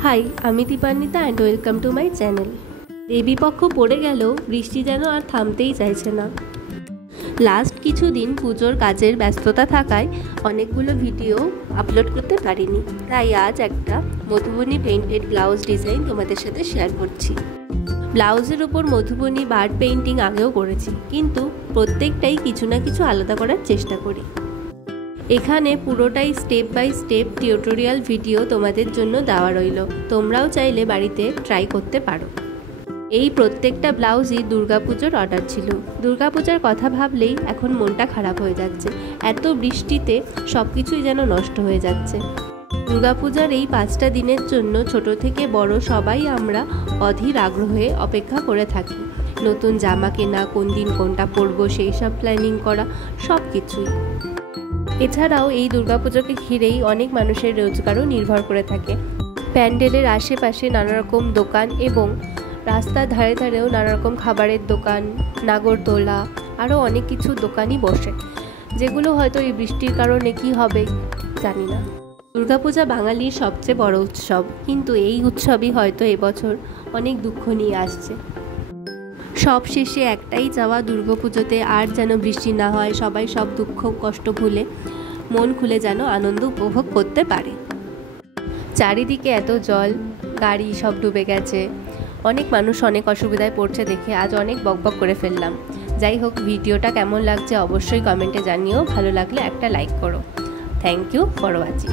High, আমি Dipanwita and welcome to my channel. Debipaksha পড়ে গেলেও বৃষ্টি যেন আর থামতেই চাইছে না। লাস্ট কিছুদিন পুজোর কাজের ব্যস্ততা থাকায় অনেকগুলো ভিডিও আপলোড করতে পারিনি, তাই আজ একটা মধুবনী পেইন্টেড ব্লাউজ ডিজাইন তোমাদের সাথে শেয়ার করছি। ব্লাউজের ওপর মধুবনী বার্ড পেইন্টিং আগেও করেছি, কিন্তু প্রত্যেকটাই কিছু না কিছু আলাদা করার চেষ্টা করি। এখানে পুরোটাই step by step tutorial video তোমাদের জন্য দেওয়া রইল, তোমরাও চাইলে বাড়িতে ট্রাই করতে পারো। এই প্রত্যেকটা ব্লাউজই দুর্গাপুজোর অর্ডার ছিল। দুর্গাপূজার কথা ভাবলেই এখন মনটা খারাপ হয়ে যাচ্ছে, এত বৃষ্টিতে সব কিছুই যেন নষ্ট হয়ে যাচ্ছে। দুর্গাপূজার এই 5টা দিনের জন্য ছোট থেকে বড় সবাই আমরা অধীর আগ্রহে অপেক্ষা করে থাকি। নতুন জামা কেনা, কোন দিন কোনটা পরবো সেই সব প্ল্যানিং করা, সব কিছুই। এছাড়াও এই দুর্গাপুজোকে ঘিরেই অনেক মানুষের রোজগারও নির্ভর করে থাকে। প্যান্ডেলের আশেপাশে নানা রকম দোকান এবং রাস্তার ধারে ধারেও নানা রকম খাবারের দোকান, নাগরদোলা, আরও অনেক কিছু দোকানই বসে, যেগুলো হয়তো এই বৃষ্টির কারণে কি হবে জানি না। দুর্গাপূজা বাঙালির সবচেয়ে বড় উৎসব, কিন্তু এই উৎসবই হয়তো এবছর অনেক দুঃখ নিয়ে আসছে। সব শেষে একটাই চাওয়া, দুর্গাপুজোতে আর যেন বৃষ্টি না হয়, সবাই সব দুঃখ কষ্ট ভুলে মন খুলে যেন আনন্দ উপভোগ করতে পারে। চারিদিকে এত জল, গাড়ি সব ডুবে গেছে, অনেক মানুষ অনেক অসুবিধায় পড়ছে দেখে আজ অনেক বকবক করে ফেললাম। যাই হোক, ভিডিওটা কেমন লাগছে অবশ্যই কমেন্টে জানিও, ভালো লাগলে একটা লাইক করো। Thank you for watching.